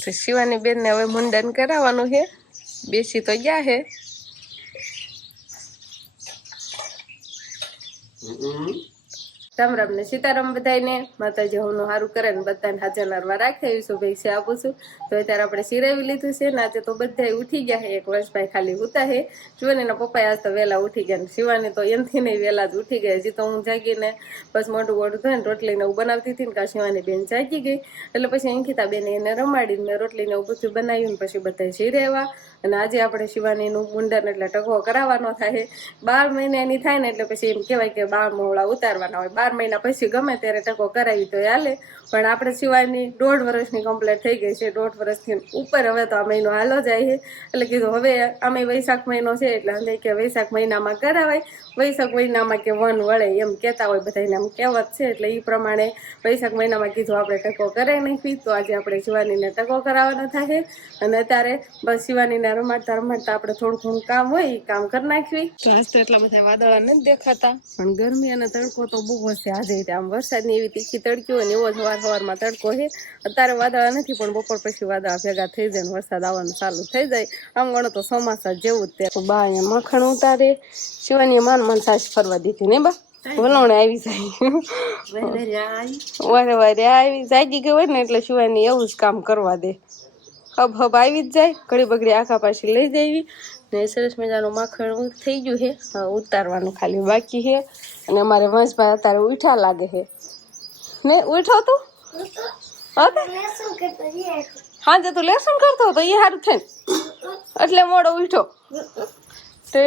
તો શિવાની બેનને હવે મુંડન કરાવવાનું છે. બેસી તો ગયા છે. રામ રામ ને સીતારામ બધાને માતાજી હું સારું કરે ને બધાને હાજર નરવા રાખે એવી શુભેચ્છા આપું છું. તો અત્યારે આપણે સિરાવી લીધું છે ને આજે તો બધા ઉઠી ગયા છે એક વર્ષભાઈ ખાલી ઉતા છે ને એના પપ્પા આજ તો વહેલા ઉઠી ગયા ને શિવાની તો એમથી નહીં વહેલા જ ઉઠી ગયા, હજી તો હું જાગીને બસ મોઢું થાય થઈને રોટલીને હું બનાવતી હતી ને કાં શિવાની બેન જાગી ગઈ. એટલે પછી અંકિતા બેને એને રમાડીને મેં રોટલીને એવું બધું બનાવ્યું ને પછી બધા શીરેવા અને આજે આપણે શિવાનીનું મુંડન એટલે ટકો કરાવવાનો થાય. બાર મહિનાની થાય ને એટલે પછી એમ કહેવાય કે બાર મોવડા ઉતારવાના હોય, બાર મહિના પછી ગમે ત્યારે ટકો કરાવી તો હાલે. પણ આપણે શિવાની દોઢ વર્ષની કમ્પ્લીટ થઈ ગઈ છે. દોઢ વર્ષથી ઉપર હવે તો આ મહિનો હાલો જાય છે. એટલે કીધું હવે અમે વૈશાખ મહિનો છે એટલે અમે કે વૈશાખ મહિનામાં કરાવાય. વૈશાખ મહિનામાં કે વન વળે એમ કહેતા હોય બધાને આમ કહેવત છે. એટલે એ પ્રમાણે વૈશાખ મહિનામાં કીધું આપણે ટકો કરાવી નાખવી તો આજે આપણે શિવાનીને ટકો કરાવવાનો થાય અને અત્યારે બસ શિવાનીને રમાડતા રમાડતા આપણે થોડું ઘણું કામ હોય એ કામ કરી નાખવી. તો એટલા બધા વાદળા નથી દેખાતા. પણ ગરમી અને તડકો તો બહુ હશે આજે આમ વરસાદની એવી તીખી તડકી હોય ને એવો જ વાર સવારમાં તડકો છે. અત્યારે વાદળા નથી પણ બપોર પછી વાદળા ભેગા થઈ જાય ને વરસાદ આવવાનું ચાલુ થઈ જાય. આમ ગણો તો ચોમાસા જેવું જ તે બા અહીંયા મખણ ઉતારે. શિવાની માન મન સાસ ફરવા દીધી ને બા? વલોણે આવી જાય. વારે વારે આવી જાગી ગઈ હોય ને એટલે શિવાની એવું જ કામ કરવા દે. હબ હબ આવી જ જાય ઘડી બગડી આખા પાછી લઈ જવી ને સરસ મજાનું માખણ થઈ ગયું છે. ઉતારવાનું ખાલી બાકી છે. અને અમારે વંશભાઈ અત્યારે ઉઠા લાગે છે. ને ઉઠો તું? હા હાજે તું લેસન કરતો હતો એ સારું થઈને એટલે મોડો ઉઠો. તે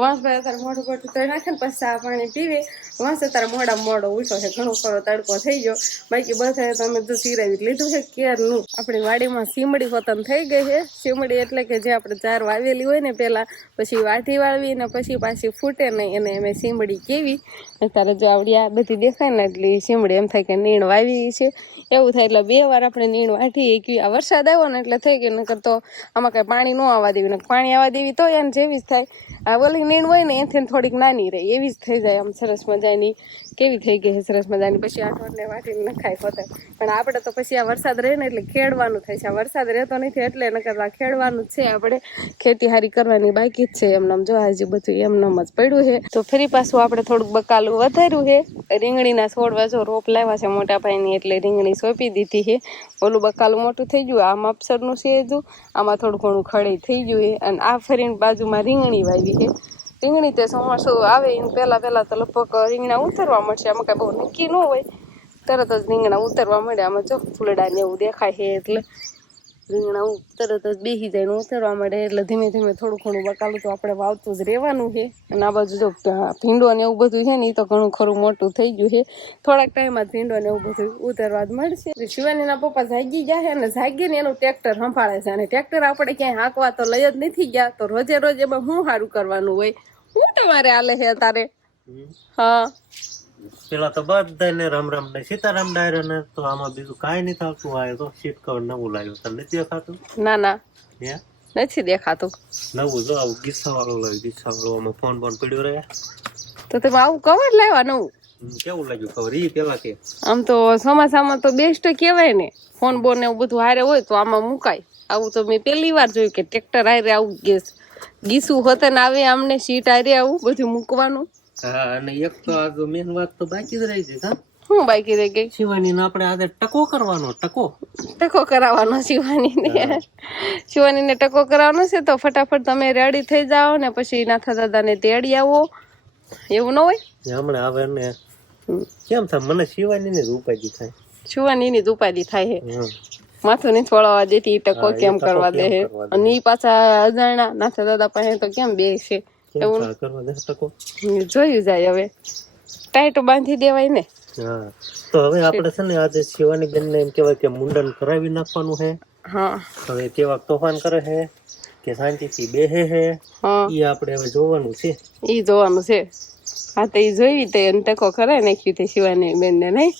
વંશભાઈ અત્યારે મોઢું મોઢું કરી નાખે ને પછી ચા પાણી પીવે. વંશ તારા મોડા મોડો ઉઠો છે, ઘણો ખરો તડકો થઈ ગયો. બાકી બધાએ તમે તો સિરાવી લીધું છે, કેરનું. આપણી વાડીમાં સીમડી પતન થઈ ગઈ છે. સીમડી એટલે કે જે આપણે ચાર વાવેલી હોય ને પેલા, પછી વાટી વાળવી ને પછી પાછી ફૂટે નહીં અને અમે સીમડી કેવી. અત્યારે જો આવડી આ બધી દેખાય ને એટલે સીમડી એમ થાય કે નીણ વાવી છે. એવું થાય એટલે બે વાર આપણે નીણ વાટી કે આ વરસાદ આવ્યો ને એટલે થઈ ગયું, નકર તો આમાં કાંઈ પાણી ન આવવા દેવી ને પાણી આવવા દેવી તો એને જેવી જ થાય. આ ઓલી નીણ હોય ને એથી થોડીક નાની રહે, એવી જ થઈ જાય આમ સરસ મજાની? કેવી થઈ ગઈ છે સરસ મજાની? પછી આ ઠોઠને વાટીને નખાય પોતે. પણ આપણે તો પછી આ વરસાદ રહે ને એટલે ખેડવાનું થાય છે. આ વરસાદ રહેતો નથી એટલે નકર ખેડવાનું છે. આપણે ખેતી હારી કરવાની બાકી જ છે. એમનેમ જો હજી બધું એમનેમ જ પડ્યું છે. તો ફરી પાછું આપણે થોડુંક બકાલું વધાર્યું છે. રીંગણીના છોડવા જો રોપ લાવ્યા છે મોટા ભાઈની એટલે રીંગણી સોંપી દીધી છે. ઓલું બકાલું મોટું થઈ ગયું. આ અપસરનું છે હજુ. આમાં થોડું ઘણું ખડી થઈ ગયું છે. અને આ ફરીને બાજુમાં રીંગણી વાવી છે. રીંગણી તે ચોમાસું આવે એને પહેલાં પહેલાં તો લગભગ રીંગણા ઉતરવા મળશે. આમાં કાંઈ બહુ નક્કી ન હોય. તરત જ રીંગણા ઉતરવા મળે. આમાં જો ફૂલડાને એવું દેખાય છે એટલે રીંગણા તરત જ બેસી જાય ને ઉતરવા મળે. એટલે ધીમે ધીમે થોડું ઘણું બકાલું તો આપણે વાવતું જ રહેવાનું છે. અને આ બાજુ જો ભીંડો ને એવું બધું છે ને એ તો ઘણું ખરું મોટું થઈ ગયું છે. થોડાક ટાઈમમાં ભીંડો ને એવું બધું ઉતરવા જ મળશે. શિવાનીના પપ્પા જાગી ગયા છે અને જાગીને એનું ટ્રેક્ટર સંભાળે છે. અને ટ્રેક્ટર આપણે ક્યાંય હાંકવા તો લઈ જ નથી ગયા. તો રોજે રોજ એમાં શું સારું કરવાનું હોય? તમારે આલે છે તારે. હા. પેલા તો બધાને રામ રામ ને સીતારામ ડાયરો ને તો આમાં બીજું કઈ નહીં થતું. આ તો સીટ કવર નવું લાવ્યું. તને નથી દેખાતું? ના ના. હે? નથી દેખાતું. નવું જો આવું ગીસા વાળું લાવ્યું. ગીસા વાળું આમાં ફોન બોન પડ્યો રહે. તો તમે આવું કવર લાવ્યા નવું? કેવું લાગ્યું ખબર ઈ પેલા કે? આમ તો ચોમાસામાં તો બેસ્ટ કહેવાય ને. ફોન બોન ને એવું બધું હારે હોય તો આમાં મુકાય. આવું તો મેં પહેલી વાર જોયું કે ટ્રેક્ટર હારે આવું ગેસ. ગીસું હોતે ને આવે આમને શીટ હારે આવું બધું મૂકવાનું. હા અને એક તો આ તો મેન વાત તો બાકી જ રહી છે હા? હું બાકી રહી ગઈ? શિવાની ને આપણે આજે ટકો કરવાનો ટકો. ટકો કરાવવાનો શિવાનીને. શિવાનીને ટકો કરાવવાનો છે તો ફટાફટ તમે રેડી થઈ જાઓ ને પછી નાથા દાદા ને તેડી આવો. એવું ન હોય? ને હમણાં આવે ને કેમ થાય? મને શિવાની ની ઉપાધિ થાય. શિવાનીની જ ઉપાધિ થાય છે. માથું નહીં છોડાવવા દેતી ઈ ટકો કેમ કરવા દે. અને ઈ પાછા અજાણા નાથા દાદા પાસે તો કેમ બે છે? એવું જોયું જાય હવે. ટાઈટ બાંધી દેવાય ને. તો હવે આપણે છે ને આજે શિવાની બેન ને એમ કેવાય કે મુંડન કરાવી નાખવાનું છે હા. હવે કેવા તોફાન કરે છે કે શાંતિથી બેહે છે હા. એ આપણે હવે જોવાનું છે. ઈ જોવાનું છે. હા તો એ જોઈ તે ટકો કરાવી નાખ્યું તે શિવાની બેન ને નહીં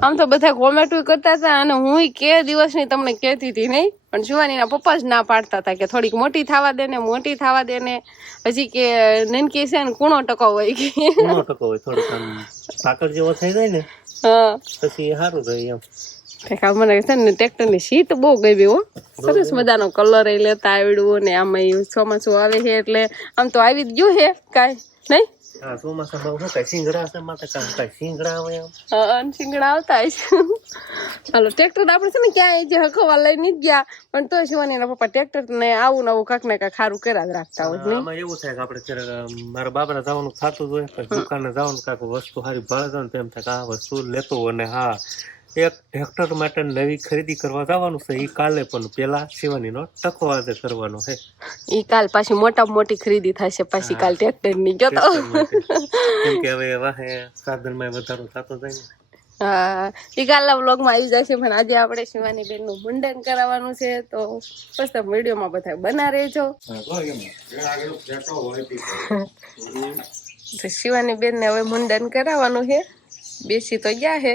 આમ તો બધા કોમેન્ટ કરતા હતા અને હું કે દિવસની તમને કહેતી હતી નહીં? પણ શિવાનીના પપ્પા જ ના પાડતા હતા કે થોડીક મોટી થવા દે ને મોટી થવા દે ને. હજી કે નનકી છે ને કૂણો ટકો હોય કે. ઘણો ટકો હોય થોડુંક આમ સાકર જેવો થઈ જાય ને હા. પછી સારું રહે એમ. મને છે ને ટ્રેક્ટરની સીટ બહુ ગઈ હો. સરસ મજાનો કલર એ લેતા આવડ્યું ને આમાં ચોમાસું આવે છે એટલે આમ તો આવી જ ગયું છે કાંઈ નહીં? હા ચોમાસામાં શું કઈ સિંગડા છે માથે કામ કઈ સિંગડા આવે એમ અન શિંગડા આવતા છે હાલો ટ્રેક્ટર આપણે છે ને ક્યાંય જે હકવા લઈ જ ગયા. પણ તો શિવાની એના પપ્પા ટ્રેક્ટર ને આવું નવું કાંક ને કાંક સારું કર્યા જ રાખતા હોય નહીં? આમાં એવું થાય કે આપણે ક્યારેક મારા બાબરા જવાનું થતું જ હોય દુકાને જવાનું કાંઈક વસ્તુ સારી ભાળે જાય ને તેમ થાય આ વસ્તુ લેતો હોય અને હા. એક ટ્રેક્ટર માટે નવી ખરીદી કરવા જવાનું છે. એ કાલે પણ પેલા શિવાનીનો ટકો આજે કરવાનો છે. એ કાલ પાછી મોટામાં મોટી ખરીદી થશે પાછી કાલ ટ્રેક્ટરની ગયો તો. કેમ કે હવે વાહે સાધનમાં વધારો થતો જાય ને. હા એ કાલના વ્લોગમાં આવી જશે પણ આજે આપણે શિવાની બેનનું મુંડન કરાવવાનું છે તો બસ તમે વિડીયોમાં બધા બના રહેજો. શિવાની બેન ને હવે મુંડન કરાવવાનું છે. બેસી તો ગયા છે.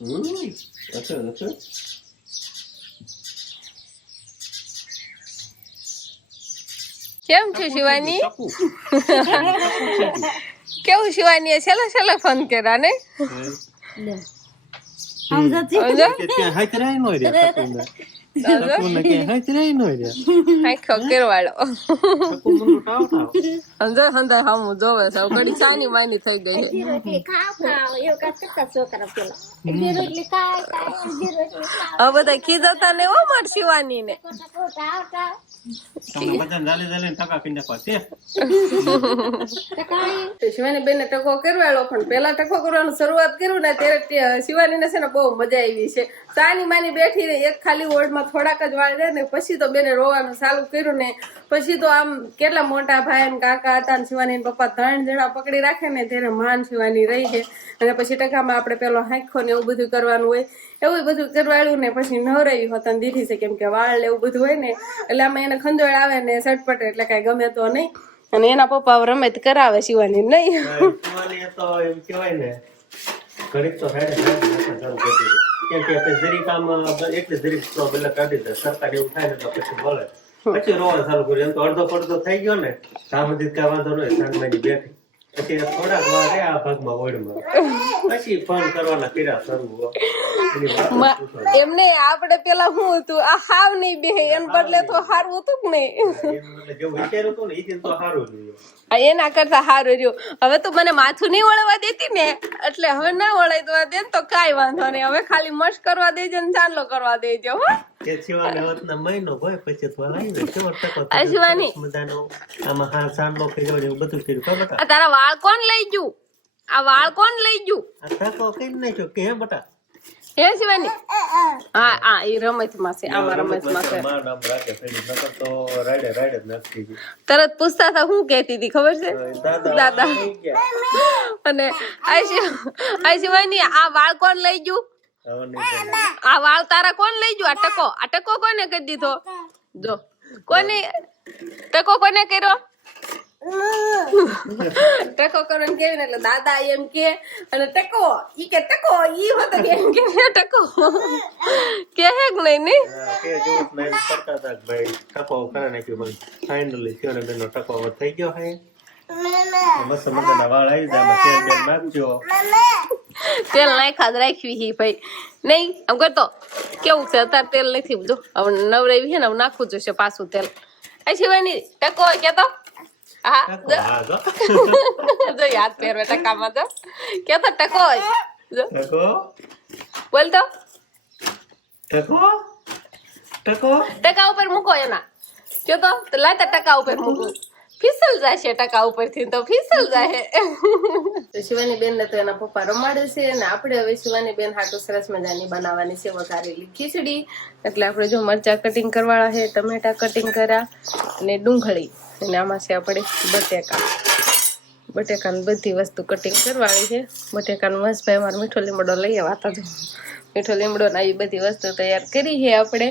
હમ, અચ્છા, અચ્છા. કેમ છો શિવાની? કેવું શિવાની છેલ્લે છેલ્લે ફોન કર્યા ને? સમજો? કે ત્યાં હાથ નો રહ્યા નો ને માર શિવાની ને શિવાની બેન ટકો કરવાળો પણ પેલા ટકો કરવાનું શરૂઆત કર્યું ને ત્યારે શિવાની ને છે ને બહુ મજા આવી છે સાની માની બેઠી ને એક ખાલી થોડાક જ વાળ રહે ને પછી તો બેને રોવાનું ચાલુ કર્યું ને પછી તો આમ કેટલા મોટા ભાઈ ને કાકા હતા ને શિવાની પપ્પા ત્રણ જણા પકડી રાખે ને ત્યારે માન શિવાની રહી છે. અને પછી ટકામાં આપણે પેલો હાંખો ને એવું બધું કરવાનું હોય, એવું બધું કરવાયું ને પછી ન રહી હોત હોતા દીધી છે કેમ કે વાળ એવું બધું હોય ને, એટલે આમાં એને ખંજોળ આવે ને સટપટે એટલે કાંઈ ગમે તો નહીં. અને એના પપ્પા રમત કરાવે શિવાની નહીં. ઘડીક તો સાઈડે. કેમ કે જરીક આમ એટલે જરીક સ્ટોપ એટલે કાઢી દે, સરકાર એવું થાય ને તો પછી બોલે પછી રોવા ચાલુ કર્યું એમ તો અડધો પડધો થઈ ગયો ને ત્યાં કઈ વાંધો નહીં સાંજમાં બેઠી. પછી થોડાક વાર આ ભાગમાં વોર્ડમાં પછી ફોન કરવાના પીડા શરૂ. એમને આપણે પેલા શું હતું? આ હાવ નહીં બે એન બદલે તો સારું હતું કે નહીં? એનું કરતા સારું રહ્યું. હવે તો મને માથું નહીં વળવા દેતી ને, એટલે હવે ના વળાય દેવા દે તો કાંઈ વાંધો નહીં. હવે ખાલી મસ્ત કરવા દેજો ને ચાંદલો કરવા દેજો, હો. તારા વાળ કોણ લઈ ગયું? આ વાળ કોણ લઈ ગયું? કે બટા? હે શિવાની. હા હા એ રમતમાં છે આમાં રમતમાં છે તો રાડે રાડે જ. તરત પૂછતા હતા હું કહેતી હતી ખબર છે? દાદા. અને આ શિવ- આ શિવાની આ વાળ કોણ લઈ ગયું. આ વાળ તારા કોણ લઈ ગયું? આ ટકો આ ટકો કોને કરી દીધો? જો કોને ટકો કોને કર્યો? ટકો કરો ને કેવી એટલે દાદા એમ કે અને ટકો ઈ કે ટકો ઈ હોતો કે એમ કે. ટકો. કે હે કે નહીં નહીં? કે જો નહીં કરતા હતા ભાઈ ટકો કરે ને કે ભાઈ ફાઇનલી શિવને બેનનો ટકો થઈ ગયો હે. મસ્ત મજાના વાળ આવી જાય તેલ બેલ નાખજો. તેલ નાખ્યા જ રાખવી હી ભાઈ. નહીં આમ કરતો. કેવું છે અત્યારે તેલ નથી જો હવે નવરાવી છે ને હવે નાખવું જોઈશે પાછું તેલ. આ સિવાયની ટકો કેતો? ટકો, જો. યાદ પહેરવે ટકામાં તો કેતો ટકો જો ટકો બોલ તો ટકો ટકો ટકા ઉપર મૂકો એના જો તો તો લાતા ટકા ઉપર મૂકું ફિસલ જશે ટકા ઉપરથી તો ફિસલ જાય તો શિવાની બેન ને તો એના પપ્પા રમાડે છે અને આપણે હવે શિવાની બેન હાટુ સરસ મજાની બનાવવાની છે વઘારેલી ખીચડી એટલે આપણે જો મરચા કટિંગ કરવાળા છે ટમેટા કટિંગ કર્યા અને ડુંગળી અને આમાં છે આપણે બટેકા. બટેકાની બધી વસ્તુ કટિંગ કરવાની છે. બટેકાનો મસ્તભાઈ અમારો મીઠો લીમડો લઈ આવતા જો મીઠો લીમડો ને આવી બધી વસ્તુ તૈયાર કરી છે આપણે.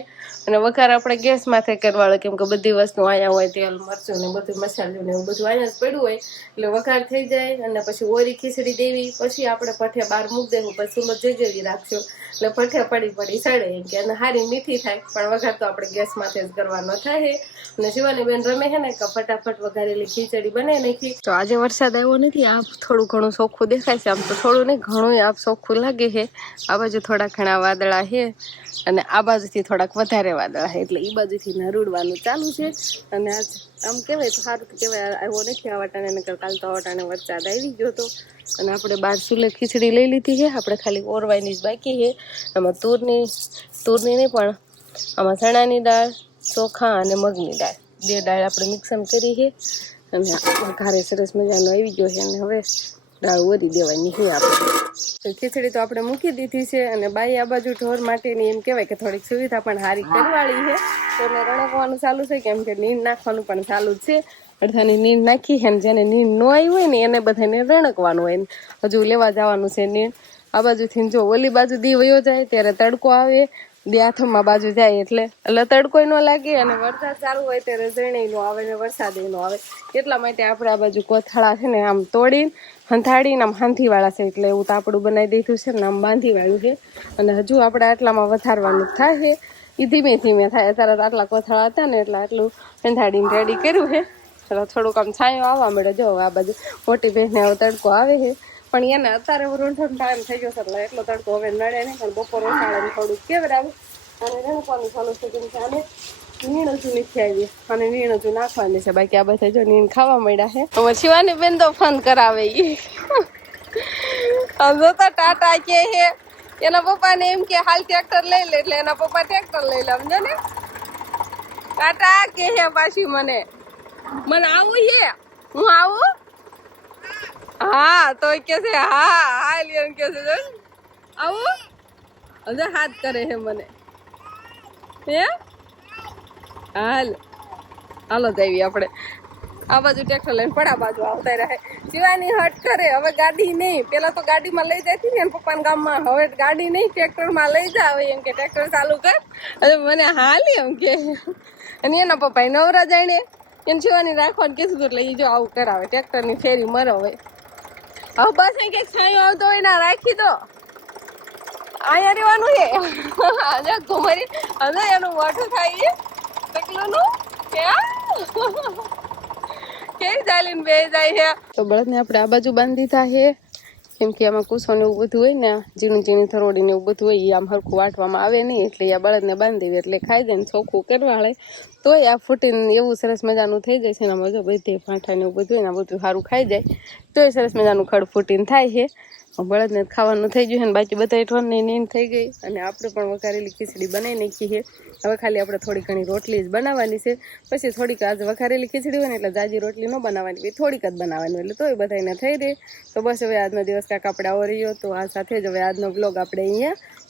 અને વઘાર આપણે ગેસ માથે કરવાળો, કેમ કે બધી વસ્તુ અહીંયા હોય, તેલ, મરચું ને બધું મસાલું ને એવું બધું અહીંયા જ પડ્યું હોય. એટલે વઘાર થઈ જાય અને પછી ઓરી ખીચડી દેવી, પછી આપણે પઠે બહાર મૂકી દેવું, પછી ચૂલો જઈ જેવી રાખશું. એટલે પઠે પડી પડી સડે એમ કે, અને હારી મીઠી થાય, પણ વઘાર તો આપણે ગેસ માથે જ કરવાનો થાય. અને શિવાની બેન રમે છે ને કે ફટાફટ વઘારેલી ખીચડી બને નાખી. તો આજે વરસાદ આવ્યો નથી આ થોડું ઘણું ચોખ્ખું દેખાય છે. આમ તો થોડું નહીં ઘણું આ ચોખ્ખું લાગે છે. આ બાજુ થોડા ઘણા વાદળા છે અને આ બાજુથી થોડાક વધારે વાદળા છે. એટલે એ બાજુથી નરુડવાનું ચાલુ છે અને આજ આમ કહેવાય તો સારું કહેવાય આવ્યો નથી આ વટાણે નકર કાલ તો વટાણે વરસાદ આવી ગયો તો. અને આપણે બાર ચૂલે ખીચડી લઈ લીધી છે, આપણે ખાલી ઓરવાઈની જ બાકી છે. આમાં તુરની તુરની નહીં પણ આમાં ચણાની દાળ, ચોખા અને મગની દાળ. બે દાળ આપણે મિક્સમ કરી છે. અને ઘારે સરસ મજાનો આવી ગયો છે. અને હવે દાળ દેવાની છે આપણે ખીચડી તો આપણે મૂકી દીધી છે અને બાઈ આ બાજુ ઢોર માટેની એમ કહેવાય કે થોડીક સુવિધા પણ સારી કરવાળી છે. તો એને રણકવાનું ચાલુ છે, કેમ કે નીંદ નાખવાનું પણ ચાલુ છે. અડધાની નીંદ નાખી છે અને જેને નીંદ ન આવી હોય ને એને બધાને રણકવાનું હોય. હજુ લેવા જવાનું છે નીંદ. આ બાજુથી જો ઓલી બાજુ દી વયો જાય ત્યારે તડકો આવે. હાથમાં બાજુ જાય એટલે એટલે તડકો ન લાગે અને વરસાદ ચાલુ હોય ત્યારે ઝરણી નો આવે ને વરસાદ નો આવે. એટલા માટે આપણે આ બાજુ કોથળા છે ને આમ તોડીને હંથાડીને આમ હાંથીવાળા છે એટલે એવું તાપડું બનાવી દીધું છે ને આમ બાંધીવાળું છે. અને હજુ આપણે આટલામાં વધારવાનું થાય છે. એ ધીમે ધીમે થાય. અત્યારે તો આટલા કોથળા હતા ને એટલે આટલું હંથાળીને રેડી કર્યું છે. એટલે થોડુંક આમ છાંયો આવવા મળે. જો, આ બાજુ મોટી બહેનને આવો તડકો આવે છે. પણ એને અત્યારે રૂંઠો ટાઈમ થઈ ગયો છે, એટલે એટલો તડકો હવે નડે નહીં. પણ બપોર ઉઠાડે થોડુંક કેવડાવે. અને રેણકવાનું ચાલુ કેમ આને નીણ હજુ નથી આવી. અને નીણ હજુ નાખવાની છે. બાકી આ બધા જો નીણ ખાવા મળ્યા છે. હવે શિવાની બેન તો ફોન કરાવે ઈ. આમ જોતા ટાટા કે હે. એના પપ્પાને એમ કે, હાલ ટ્રેક્ટર લઈ લે. એટલે એના પપ્પા ટ્રેક્ટર લઈ લે. સમજો ને? ટાટા કે હે પાછી મને. મને આવું છે હું આવું? હા. તો કે છે, હા. હાલ. એમ કે છે આવું? હજુ હાથ કરે છે મને. હે? હાલ. હાલો જઈએ આપણે. આ બાજુ ટ્રેક્ટર લઈને પડા બાજુ આવતા રહે. શિવાની હટ કરે. હવે ગાડી નહીં. પેલા તો ગાડીમાં લઈ જતી ને પપ્પાના ગામમાં. હવે ગાડી નહીં ટ્રેક્ટરમાં લઈ જાવ એમ કે ટ્રેક્ટર ચાલુ કર. અને મને હાલી એમ કે. અને એના પપ્પા નવરા જાણે. એને શિવાની રાખવાનું કીધું એટલે એ જો આવું કરાવે. ટ્રેક્ટરની ફેરી મરવે. હવે બસ અહીં ક્યાંક છાંયો આવતો હોય ના રાખી દો. અહીંયા રહેવાનું છે. ઘુમરી. હવે એનું મોઢું થાય છે તો બળદને આપણે આ બાજુ બાંધી દીધા કેમ કે આમાં કુસો ને એવું બધું હોય ને, ઝીણી ઝીણી થરોડી ને એવું બધું હોય એ આમ હરખું વાટવામાં આવે નહીં, એટલે આ બળદને બાંધી દેવી એટલે ખાઈ જાય ને ચોખ્ખું કરવા તો આ ફૂટીને એવું સરસ મજાનું થઈ જાય છે એના મજા બધે ફાંઠા ને એવું બધું હોય ને બધું સારું ખાઈ જાય. તોય સરસ મજાનું ખડ ફૂટીને થાય છે. બળદને ખાવાનું થઈ ગયું છે ને બાકી બધા ઠોરની નીંદ થઈ ગઈ. અને આપણે પણ વઘારેલી ખીચડી બનાવી નાખી છે. હવે ખાલી આપણે થોડી ઘણી રોટલી જ બનાવવાની છે. પછી થોડીક આજે વઘારેલી ખીચડી હોય ને એટલે જાજી રોટલી ન બનાવવાની થોડીક જ બનાવવાની એટલે તોય બધાને થઈ રહે તો બસ હવે આજનો દિવસ કાંક આપણે આવો રહ્યો તો આ સાથે જ હવે આજનો બ્લોગ આપણે અહીંયા